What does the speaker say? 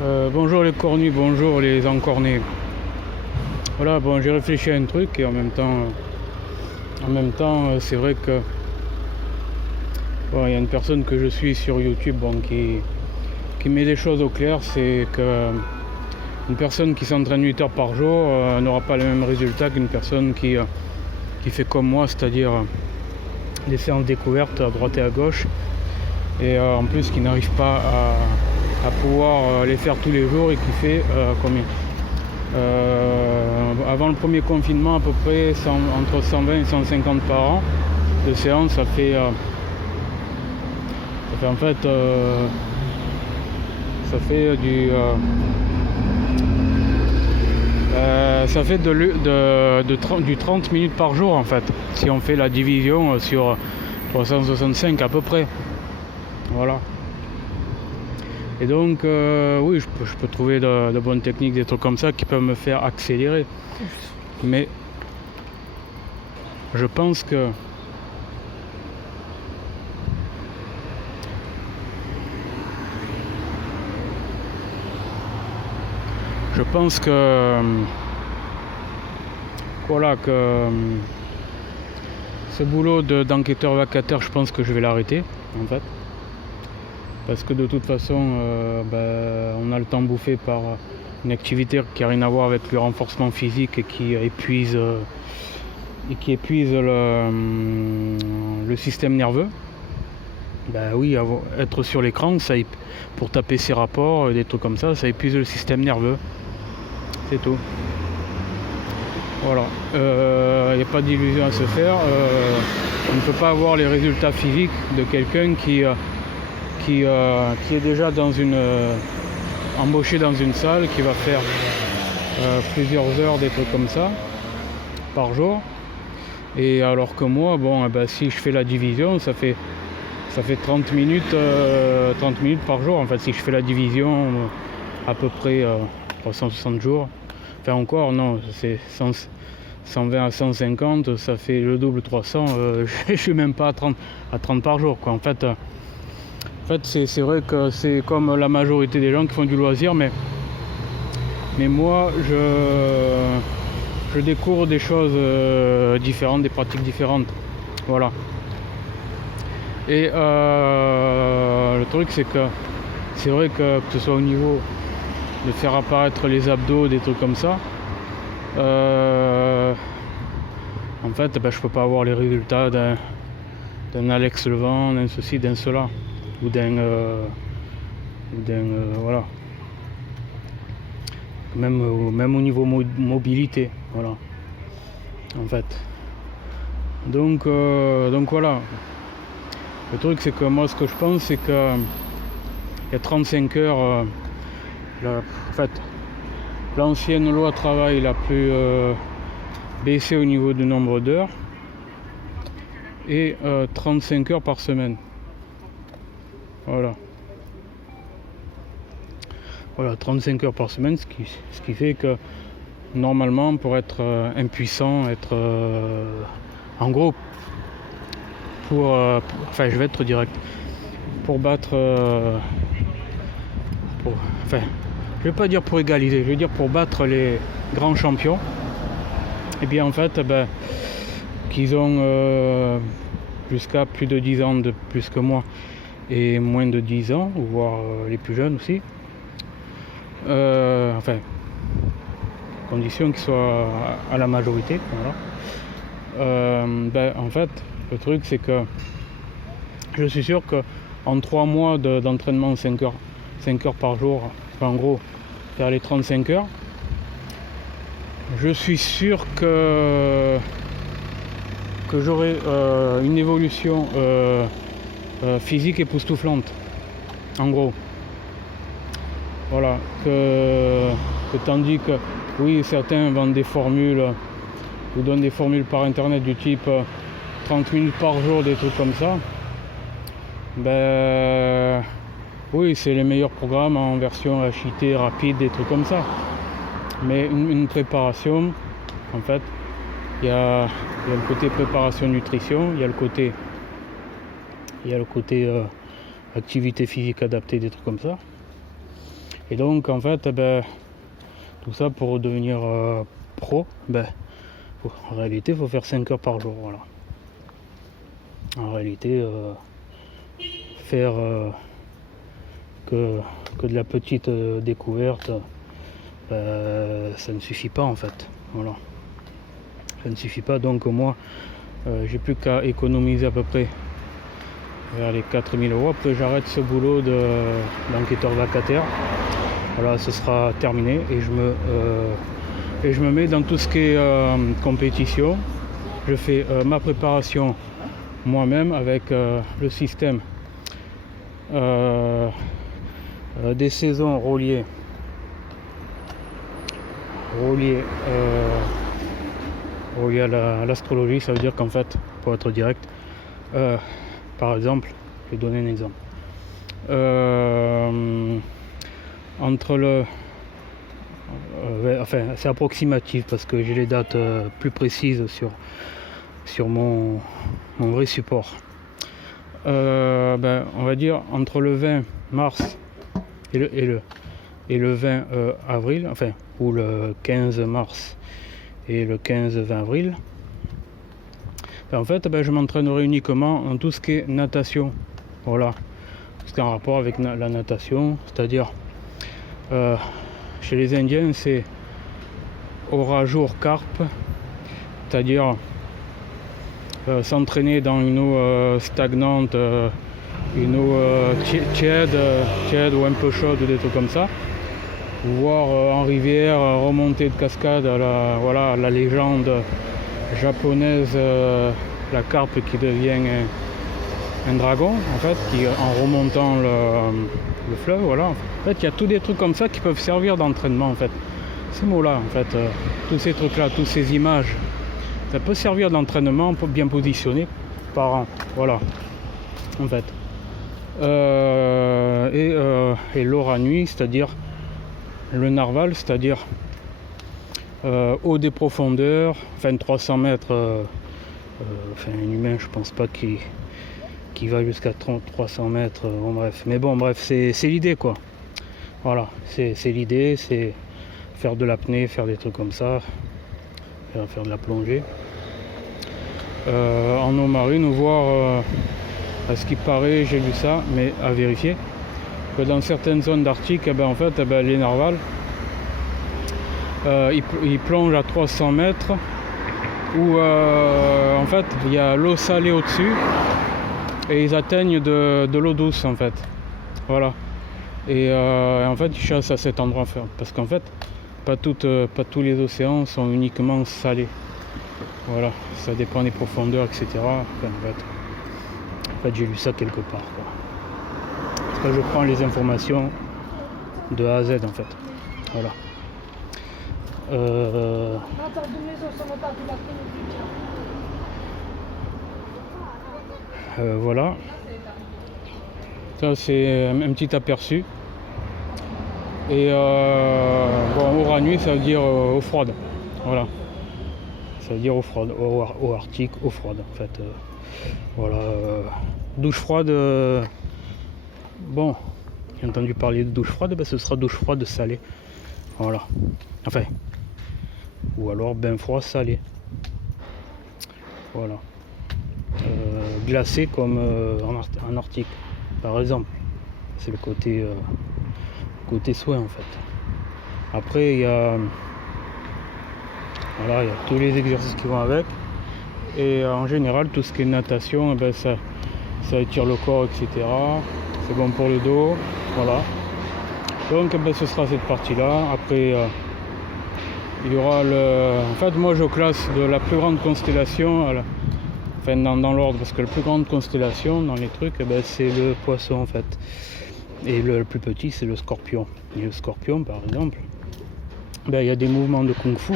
Bonjour les cornus, bonjour les encornés. Voilà, bon, j'ai réfléchi à un truc et en même temps, c'est vrai que bon, il y a une personne que je suis sur YouTube qui met les choses au clair, c'est que une personne qui s'entraîne 8 heures par jour n'aura pas le même résultat qu'une personne qui fait comme moi, c'est-à-dire des séances découvertes à droite et à gauche, et en plus qui n'arrive pas à pouvoir les faire tous les jours et qui fait combien avant le premier confinement à peu près entre 120 et 150 par an de séances. Ça fait en fait ça fait du 30 minutes par jour en fait, si on fait la division sur 365 à peu près. Voilà. Et donc, oui, je peux trouver de bonnes techniques, des trucs comme ça qui peuvent me faire accélérer. Mais je pense que voilà, que ce boulot d'enquêteur vacataire, je pense que je vais l'arrêter en fait. Parce que de toute façon, on a le temps bouffé par une activité qui n'a rien à voir avec le renforcement physique et qui épuise le système nerveux. Oui, être sur l'écran, pour taper ses rapports, des trucs comme ça épuise le système nerveux. C'est tout. Voilà. Il n'y a pas d'illusion à se faire. On ne peut pas avoir les résultats physiques de quelqu'un qui est déjà embauché dans une salle, qui va faire plusieurs heures, des trucs comme ça par jour. Et alors que moi, si je fais la division, ça fait 30 minutes par jour en fait, si je fais la division à peu près 360 jours. Enfin encore non, c'est 120 à 150, ça fait le double 300. Je suis même pas à 30 par jour quoi. En fait, c'est vrai que c'est comme la majorité des gens qui font du loisir, mais moi je découvre des choses différentes, des pratiques différentes. Voilà. Et le truc c'est que c'est vrai que ce soit au niveau de faire apparaître les abdos, des trucs comme ça, en fait je peux pas avoir les résultats d'un Alex Levent, d'un ceci, d'un cela, ou d'un voilà, même au niveau mobilité, voilà, en fait. Donc voilà. Le truc c'est que moi ce que je pense c'est que il y a 35 heures, en fait l'ancienne loi travail a pu baisser au niveau du nombre d'heures, et 35 heures par semaine. Voilà, 35 heures par semaine, ce qui fait que normalement pour être impuissant, en gros je vais être direct, pour battre je vais pas dire pour égaliser, je vais dire pour battre les grands champions, et bien en fait qu'ils ont jusqu'à plus de 10 ans de plus que moi et moins de 10 ans, voire les plus jeunes aussi, condition qu'ils soient à la majorité, voilà. En fait le truc c'est que je suis sûr que en 3 mois d'entraînement 5 heures par jour, en gros faire les 35 heures, je suis sûr que j'aurai une évolution physique époustouflante, en gros. Voilà, que tandis que oui, certains vendent des formules ou donnent des formules par internet du type 30 minutes par jour, des trucs comme ça. Oui, c'est les meilleurs programmes en version HIIT rapide, des trucs comme ça. Mais une préparation, en fait, il y a le côté préparation nutrition, il y a le côté activité physique adaptée, des trucs comme ça. Et donc en fait tout ça pour devenir pro, en réalité il faut faire 5 heures par jour. Voilà. En réalité faire que de la petite découverte, ça ne suffit pas en fait. Voilà. Ça ne suffit pas, donc moi j'ai plus qu'à économiser à peu près vers les 4000 €. Après j'arrête ce boulot d'enquêteur vacataire. Voilà, ce sera terminé et je me mets dans tout ce qui est compétition. Je fais ma préparation moi-même avec le système des saisons reliées à l'astrologie. Ça veut dire qu'en fait, pour être direct, par exemple, je vais donner un exemple. Enfin, c'est approximatif parce que j'ai les dates plus précises sur mon vrai support. On va dire entre le 20 mars et le 20 avril, enfin, ou le 15 mars et le 15-20 avril, en fait, je m'entraînerai uniquement en tout ce qui est natation. Voilà, ce qui est en rapport avec la natation, c'est-à-dire chez les Indiens, c'est aura-jour carpe, c'est-à-dire s'entraîner dans une eau stagnante, une eau tiède ou un peu chaude, des trucs comme ça, voire en rivière, remonter de cascade à la légende japonaise, la carpe qui devient un dragon, en fait, qui en remontant le fleuve, voilà. En fait, il y a tous des trucs comme ça qui peuvent servir d'entraînement, en fait. Ces mots-là, en fait, tous ces trucs-là, toutes ces images, ça peut servir d'entraînement pour bien positionner par an, voilà, en fait. Et l'aura nuit, c'est-à-dire le narval, c'est-à-dire eau des profondeurs, enfin 300 mètres, enfin un humain, je pense pas qui va jusqu'à 300 mètres, bon bref. Mais bon, bref, c'est l'idée, quoi. Voilà, c'est l'idée, c'est faire de l'apnée, faire des trucs comme ça, faire de la plongée. En eau marine, ou voir, à ce qui paraît, j'ai lu ça, mais à vérifier, que dans certaines zones d'Arctique, en fait, les narvals, ils plongent à 300 mètres, où en fait, il y a l'eau salée au-dessus, et ils atteignent de l'eau douce, en fait. Voilà. Et en fait, ils chassent à cet endroit, parce qu'en fait, pas tous les océans sont uniquement salés. Voilà, ça dépend des profondeurs, etc. Enfin, en fait j'ai lu ça quelque part, quoi. Parce que je prends les informations de A à Z, en fait. Voilà. Voilà. Ça, c'est un petit aperçu. Et bon, aura nuit, ça veut dire eau froide. Voilà. Ça veut dire eau froide, eau arctique, eau froide, en fait. Voilà. Douche froide. Bon, j'ai entendu parler de douche froide, ce sera douche froide salée. Voilà. Enfin. Ou alors bain froid salé. Voilà. Glacé comme en Arctique, par exemple. C'est le côté souhait, en fait. Après, il y a tous les exercices qui vont avec. Et en général, tout ce qui est natation, ça étire le corps, etc. C'est bon pour le dos. Voilà. Donc, ce sera cette partie-là. Après, il y aura en fait, moi, je classe de la plus grande constellation, enfin, dans l'ordre, parce que la plus grande constellation, dans les trucs, c'est le poisson, en fait. Et le plus petit, c'est le scorpion. Et le scorpion, par exemple, il y a des mouvements de kung-fu.